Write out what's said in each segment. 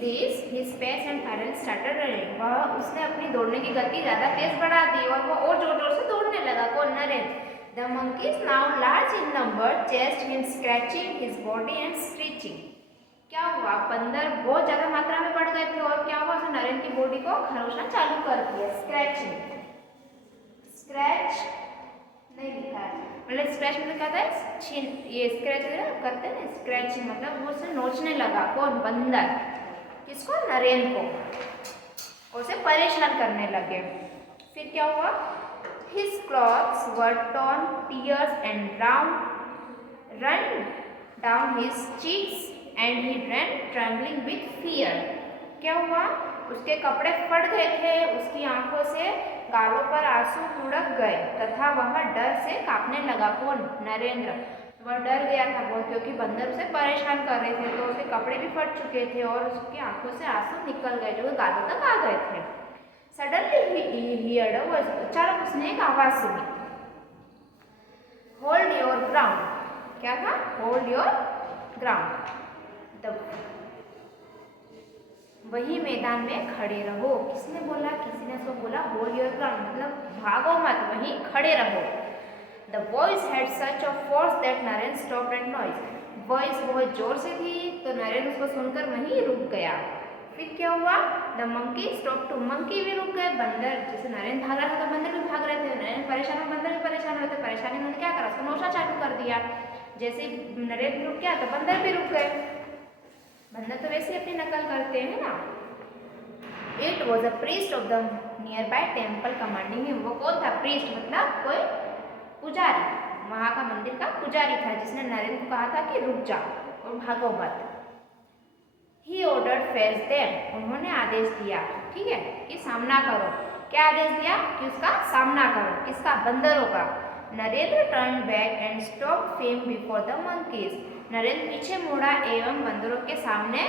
This his pace and finally started running. वह उसने अपनी दौड़ने की गति ज़्यादा तेज बढ़ा दी और वह और जोर जोर से दौड़ने लगा। कौन? Naren. The monkeys now large in number chased him scratching his body and screeching। क्या हुआ? बंदर बहुत ज्यादा मात्रा में बढ़ गए थे और क्या हुआ? उसने नरेन की बॉडी को खरोचना चालू कर दिया। स्क्रैचिंग, स्क्रैच नहीं लिखा है, मतलब स्क्रैच मतलब क्या था? छीन, ये स्क्रैच करते हैं, स्क्रैचिंग मतलब वो उसे नोचने लगा। कौन? बंदर। किसको? नरेन को। और उसे परेशान करने लगे। फिर क्या हुआ? His clothes were torn, tears and run down his cheeks and he ran trembling with fear। क्या हुआ? उसके कपड़े फट गए थे, उसकी आंखों से गालों पर आंसू लुढ़क गए तथा वह डर से कांपने लगा। कौन? नरेंद्र। वह डर गया था बहुत, क्योंकि बंदर उसे परेशान कर रहे थे, तो उसके कपड़े भी फट चुके थे और उसकी आंखों से आंसू निकल गए जो गालों तक आ गए थे। Suddenly he heard a voice। अचानक उसने एक आवाज सुनी। Hold your ground. क्या था? Hold your ground. वही मैदान में खड़े रहो। किसने बोला? किसी ने उसको बोला होल्ड योर ग्राउंड, मतलब भागो मत, वहीं खड़े रहो। The voice had such a force that Naren stopped at noise. Voice बहुत जोर से थी तो नरेन उसको सुनकर वहीं रुक गया। फिर क्या हुआ? The monkey stop too. Monkey भी रुक गए। बंदर, जैसे नरेन भाग रहा था तो बंदर भी भाग रहे थे। नरेन परेशान हो, बंदर भी परेशान हो रहे थे। परेशानी में क्या करा? उसको नोचना चालू कर दिया। जैसे ही नरेन रुक गया तो बंदर भी रुक गए। बंदर तो वैसे ही अपनी नकल करते हैं ना। It was a priest of the near by temple commanding him. वो कौन था? प्रीस्ट मतलब कोई पुजारी, वहाँ का मंदिर का पुजारी था, जिसने नरेन को कहा था कि रुक जाओ और भागो मत। He ordered face them। उन्होंने आदेश दिया, ठीक है, कि सामना करो। क्या आदेश दिया? कि उसका सामना करो। किसका? बंदरों का। Narendra turn back and stop fame before the monkeys। Narendra पीछे मुड़ा एवं बंदरों के सामने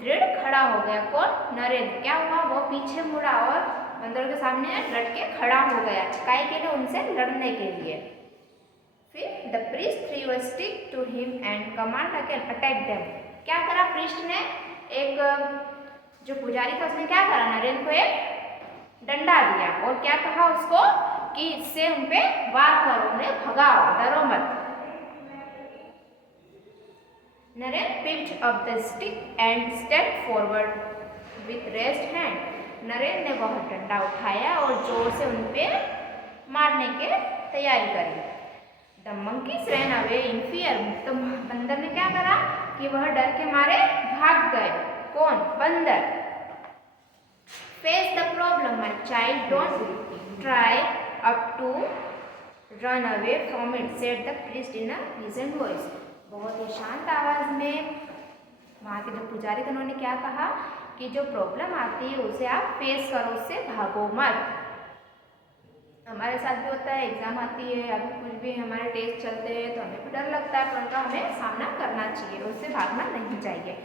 दृढ़ खड़ा हो गया। कौन? नरेंद्र। क्या हुआ? वो पीछे मुड़ा और बंदरों के सामने डट के खड़ा हो गया, काय के लिए? उनसे लड़ने के लिए। फिर the priest threw a stick to him and command attack them. क्या करा प्रीस्ट ने? एक जो पुजारी था उसने क्या करा? नरेन को एक डंडा दिया और क्या कहा उसको कि इससे उनपे वार करो, उन्हें भगाओ, डरो मत। Naren picked up the stick and stepped forward with rest hand. Naren ने वह डंडा उठाया और जोर से उनपे मारने की तैयारी करी। The monkeys ran away in fear. तो बंदर ने क्या करा कि वह डर के मारे भाग गए। कौन? बंदर। Face the problem my child, don't try up to run away from it, said the priest in a pleasant voice. बहुत ही शांत आवाज में वहाँ के जो पुजारी थे उन्होंने क्या कहा कि जो प्रॉब्लम आती है उसे आप फेस करो, उससे भागो मत। हमारे साथ भी होता है, एग्जाम आती है या फिर कुछ भी हमारे टेस्ट चलते हैं तो हमें भी डर लगता है, पर उनका हमें सामना करना चाहिए, उससे भागना नहीं चाहिए।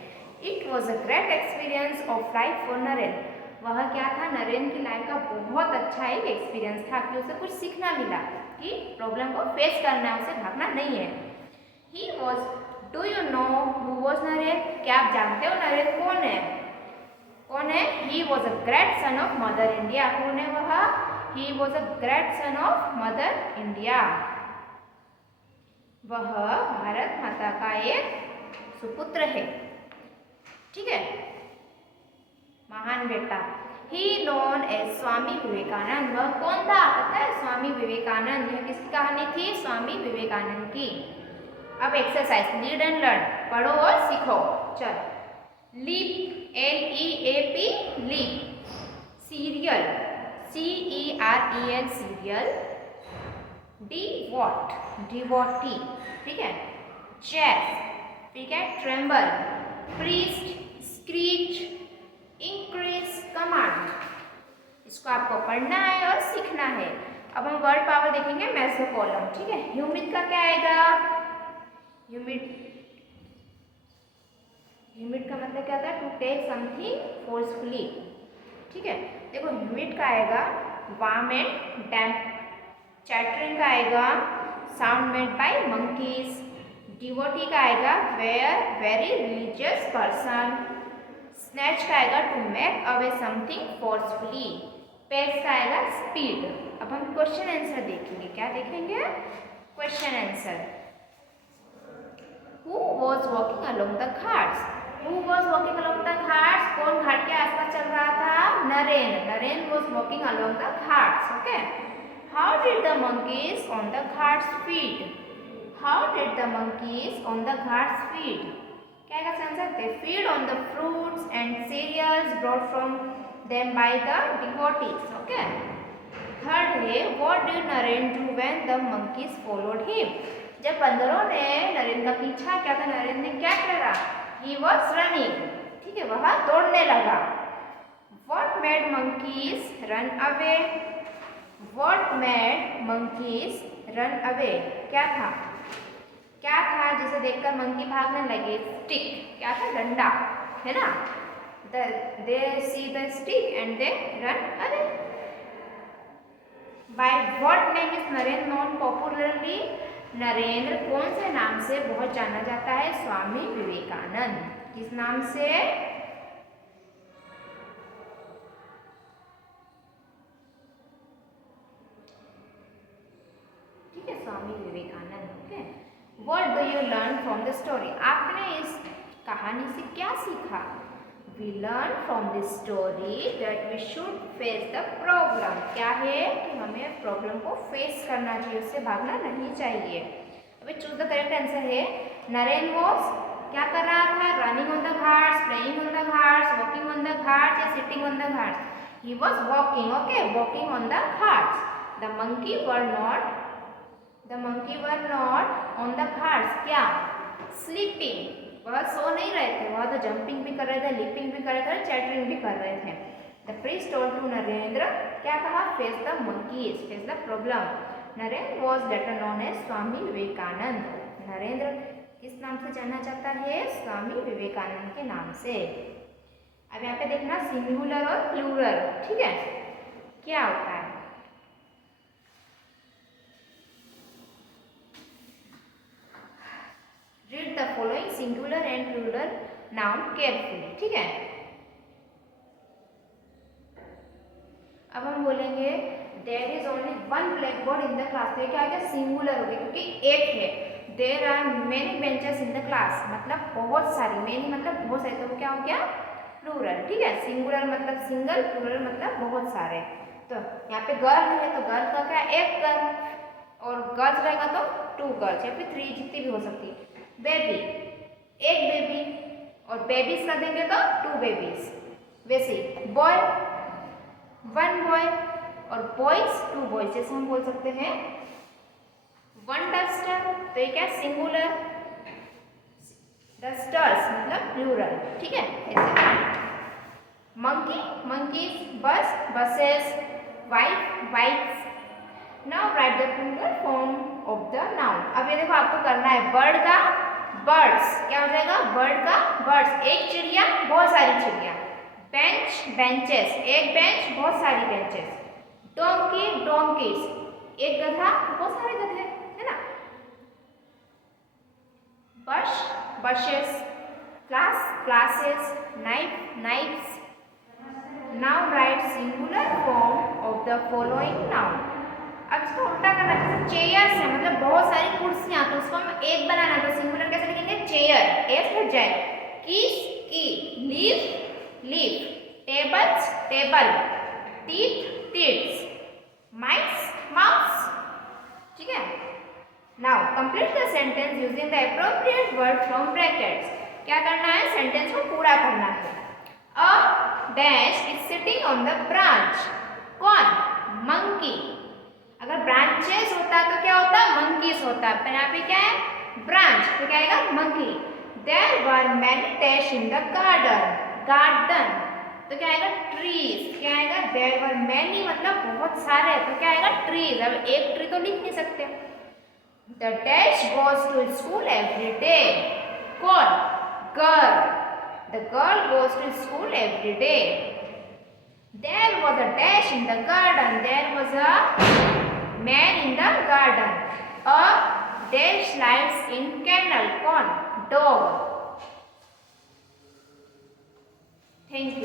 It was a great experience of life for Naren. वह क्या था? नरेन की लाइफ का बहुत अच्छा एक एक्सपीरियंस था कि उसे कुछ सीखना मिला कि प्रॉब्लम को फेस करना है, उसे भागना नहीं है। He was, do you know who was Naren? क्या आप जानते हो नरेन कौन है? कौन है? He was a great son of mother India. कौन है वह? He was a great son of Mother India। वह भारत माता का एक सुपुत्र है, ठीक है, महान बेटा। He known as Swami Vivekananda. वह कौन था? पता है? स्वामी विवेकानंद। यह किसकी कहानी थी? स्वामी विवेकानंद की। अब एक्सरसाइज रीड एंड लर्न, पढ़ो और सीखो। चलो। Leap, LEAP, leap. Cereal, CEREL, cereal. Devote, devotee, ठीक है। चेस, ठीक है, tremble. Priest, screech, increase, command. इसको आपको पढ़ना है और सीखना है। अब हम वर्ड पावर देखेंगे, मेसोपोलम, ठीक है। ह्यूमिड का क्या आएगा? ह्यूमिड, ह्यूमिड का मतलब क्या होता है? टू टेक समथिंग फोर्सफुली, ठीक है। देखो ह्यूमिड का आएगा वार्म एंड डैम्प। चैटरिंग का आएगा sound made by monkeys. Devotee का आएगा where very religious person. Snatch का आएगा to make away something forcefully. Pace का आएगा स्पीड। अब हम क्वेश्चन आंसर देखेंगे। क्या देखेंगे? Question answer. Who was walking along the ghats? Who was walking along the ghats? कौन घाट के आसपास चल रहा था? Naren. Naren was walking along the ghats. Okay. How did the monkeys on the ghats feed? How did the monkeys on the ghats feed? क्या का answer? They feed on the fruits and cereals brought from them by the devotees. Okay. Third है, what did Naren do when the monkeys followed him? जब बंदरों ने नरेन का पीछा किया था, नरेन ने क्या करा? He was running. ठीक है, वह दौड़ने लगा। What made monkeys run away? What made monkeys run away? क्या था? क्या था जिसे देखकर मंकी भागने लगे? Stick. क्या था? डंडा, है ना? They see the stick and they run away. By what name is Naren known popularly? Narendra कौन से नाम से बहुत जाना जाता है? स्वामी विवेकानंद। किस नाम से? ठीक है, Swami Vivekananda. Okay. What do you learn from the story? आपने इस कहानी से क्या सीखा? We learn from this story that we should face the problem. क्या है कि हमें प्रॉब्लम को फेस करना चाहिए, उससे भागना नहीं चाहिए। अभी चूज द करेक्ट आंसर है। नरेन वॉज क्या कर रहा था? Running on the ghats, playing on the ghats, walking on the ghats या sitting on the ghats? He was walking. Okay, walking on the ghats. The monkey were not on the ghats. क्या? स्लीपिंग। वह सो नहीं रहे थे, वह तो जंपिंग भी कर रहे थे, लिपिंग भी कर रहे थे, चैटरिंग भी कर रहे थे। The priest told to Narendra, क्या कहा? Face the monkeys, face the problem. Narendra was later known as Swami Vivekananda. Narendra किस नाम से जाना जाता है? स्वामी विवेकानंद के नाम से। अब यहाँ पे देखना सिंगुलर और प्लूरल। ठीक है, क्या होता है? Read the following singular and plural noun carefully. ठीक है, अब हम बोलेंगे there is only one blackboard in the class। तो क्या आ गया? सिंगुलर हो गया क्योंकि एक है। there are many benches in the class, मतलब बहुत सारी। many मतलब बहुत सारे, तो क्या हो गया? प्लूरल। ठीक है, सिंगुलर मतलब सिंगल, प्लूरल मतलब बहुत सारे। तो यहाँ पे गर्ल है तो गर्ल का क्या? एक गर्ल, और गर्ल्स रहेगा तो टू गर्ल्स या फिर थ्री, जितनी भी हो सकती है। बेबी, एक बेबी, और बेबीज कर देंगे तो टू बेबीज। वैसे बॉय, वन बॉय, और बॉयज टू बॉयज। जैसे हम बोल सकते हैं वन डस्टर, तो ये क्या? सिंगुलर। डस्टर्स मतलब प्लूरल। ठीक है, ऐसे monkey, monkeys, bus, buses, wife, wifes. Now write the plural form of the noun. अब ये देखो, आपको करना है बर्ड का बर्ड्स। क्या हो जाएगा? बर्ड का बर्ड्स, एक चिड़िया, बहुत सारी चिड़िया। बेंच, बेंचेस, एक बेंच, बहुत सारी बेंचेस। डोंकी, डोंकीज, एक गधा, बहुत सारे गधे, है ना। Bush, bushes, class, classes, knife, knifes. Now write singular form of the following noun. अब इसको उल्टा करना, जैसे चेयर्स है मतलब बहुत सारी कुर्सियां, तो उसको हम एक बनाना, तो सिंगुलर कैसे लिखेंगे? चेयर, एस हट जाए। Keys, key, leaf, leaf. Tables, table. Teeth, teeths. Mice, mouse. ठीक है, now complete the sentence using the appropriate word from brackets. क्या करना है? सेंटेंस को पूरा करना है। A dash is sitting on the branch. कौन? मंकी। अगर ब्रांचेस होता तो क्या होता? मंकीज होता। पर यहाँ पे क्या है? ब्रांच, तो क्या आएगा? Monkey. There were many dash in the garden. Garden, तो क्या आएगा? ट्रीज। क्या आएगा? देयर वर मैनी मतलब बहुत सारे, तो क्या आएगा? ट्रीज। अब एक ट्री तो लिख नहीं सकते। The dash goes to school every day. कौन? Girl. The girl goes to school every day. There was a dash in the garden. There was a man in the garden. A dash lives in kennel. कौन? Dog. Thank you.